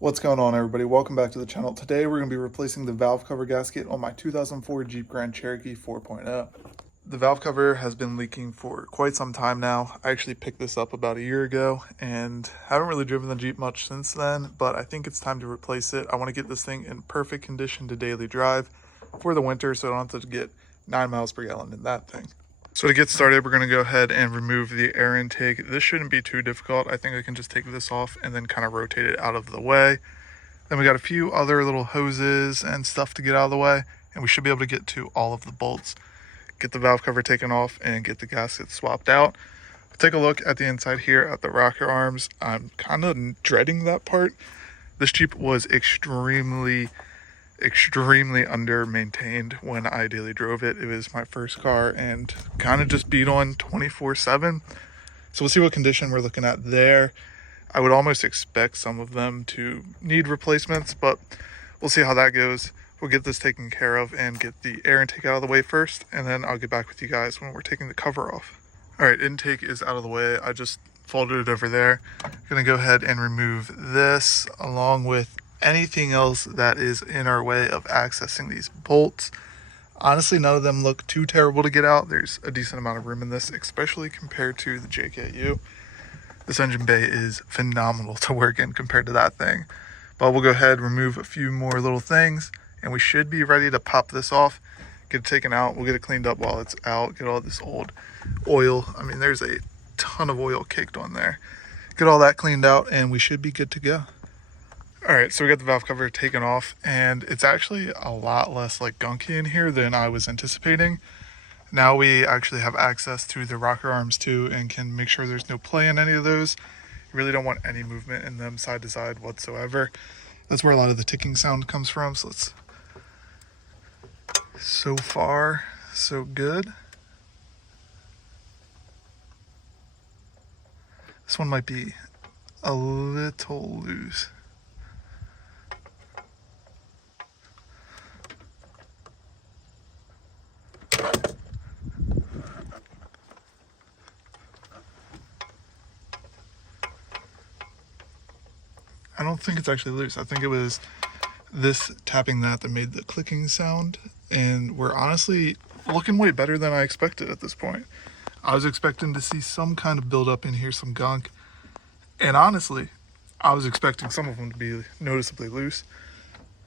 What's going on, everybody? Welcome back to the channel. Today we're going to be replacing the valve cover gasket on my 2004 Jeep Grand Cherokee 4.0. The valve cover has been leaking for quite some time now. I actually picked this up about a year ago and haven't really driven the Jeep much since then, but I think it's time to replace it. I want to get this thing in perfect condition to daily drive for the winter so I don't have to get 9 miles per gallon in that thing. So to get started, we're going to go ahead and remove the air intake. This shouldn't be too difficult. I think I can just take this off and then kind of rotate it out of the way. Then we got a few other little hoses and stuff to get out of the way, and we should be able to get to all of the bolts, get the valve cover taken off, and get the gasket swapped out. Take a look at the inside here at the rocker arms. I'm kind of dreading that part. This Jeep was extremely under maintained when I daily drove it. It was my first car and kind of just beat on 24/7. So we'll see what condition we're looking at there. I would almost expect some of them to need replacements, but we'll see how that goes. We'll get this taken care of and get the air intake out of the way first, and then I'll get back with you guys when we're taking the cover off. All right, intake is out of the way. I just folded it over there. I'm gonna go ahead and remove this along with anything else that is in our way of accessing these bolts. Honestly, none of them look too terrible to get out. There's a decent amount of room in this, especially compared to the JKU. This engine bay is phenomenal to work in compared to that thing. But we'll go ahead, remove a few more little things, and we should be ready to pop this off, get it taken out. We'll get it cleaned up while it's out, get all this old oil. I mean, there's a ton of oil caked on there. Get all that cleaned out, and we should be good to go. All right, so we got the valve cover taken off, and it's actually a lot less like gunky in here than I was anticipating. Now we actually have access to the rocker arms too and can make sure there's no play in any of those. You really don't want any movement in them side to side whatsoever. That's where a lot of the ticking sound comes from. So so far, so good. This one might be a little loose. I don't think it's actually loose. I think it was this tapping that made the clicking sound, and we're honestly looking way better than I expected at this point. I was expecting to see some kind of buildup in here, some gunk, and honestly, I was expecting some of them to be noticeably loose,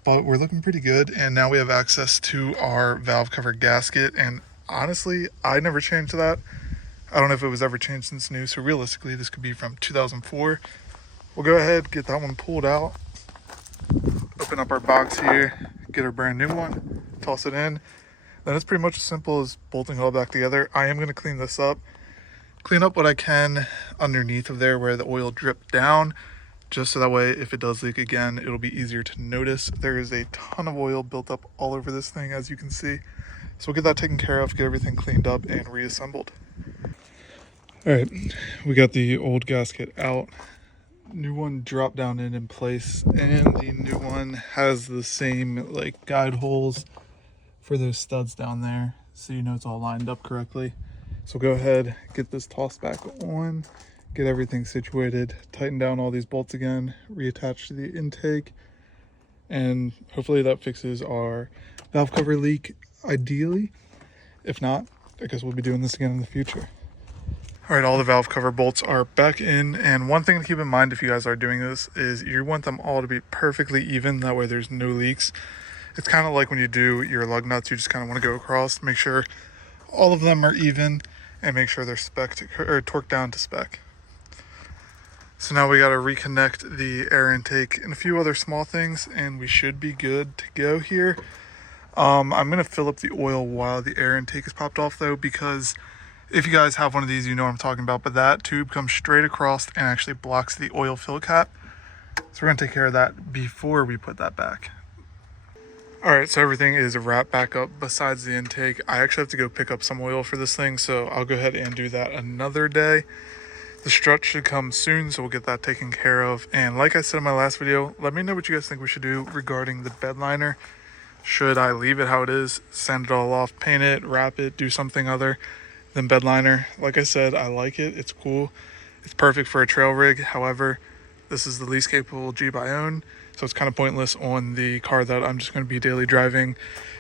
but we're looking pretty good. And now we have access to our valve cover gasket, and honestly, I never changed that. I don't know if it was ever changed since new, so realistically, this could be from 2004. We'll go ahead, get that one pulled out, open up our box here, get our brand new one, toss it in. Then it's pretty much as simple as bolting it all back together. I am going to clean this up, clean up what I can underneath of there where the oil dripped down, just so that way if it does leak again, it'll be easier to notice. There is a ton of oil built up all over this thing, as you can see. So we'll get that taken care of, get everything cleaned up and reassembled. All right, we got the old gasket out. New one dropped down in place, and the new one has the same like guide holes for those studs down there, so you know it's all lined up correctly. So go ahead, get this tossed back on, get everything situated, tighten down all these bolts again, reattach to the intake, and hopefully that fixes our valve cover leak ideally. If not, I guess we'll be doing this again in the future. All right, all the valve cover bolts are back in, and one thing to keep in mind if you guys are doing this is you want them all to be perfectly even, that way there's no leaks. It's kind of like when you do your lug nuts, you just kind of want to go across, make sure all of them are even, and make sure they're torqued down to spec. So now we got to reconnect the air intake and a few other small things, and we should be good to go here. I'm going to fill up the oil while the air intake is popped off though, because if you guys have one of these, you know what I'm talking about, but that tube comes straight across and actually blocks the oil fill cap. So we're gonna take care of that before we put that back. All right, so everything is wrapped back up besides the intake. I actually have to go pick up some oil for this thing, so I'll go ahead and do that another day. The strut should come soon, so we'll get that taken care of. And like I said in my last video, let me know what you guys think we should do regarding the bed liner. Should I leave it how it is, sand it all off, paint it, wrap it, do something other than bed liner? Like I said, I like it. It's cool. It's perfect for a trail rig. However, This is the least capable Jeep I own, so it's kind of pointless on the car that I'm just going to be daily driving,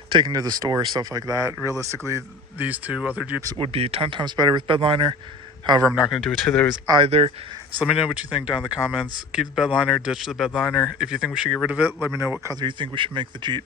taking to the store, stuff like that. Realistically, these two other Jeeps would be 10 times better with bedliner. However, I'm not going to do it to those either. So let me know what you think down in the comments. Keep the bedliner, ditch the bedliner. If you think we should get rid of it, let me know what color you think we should make the Jeep.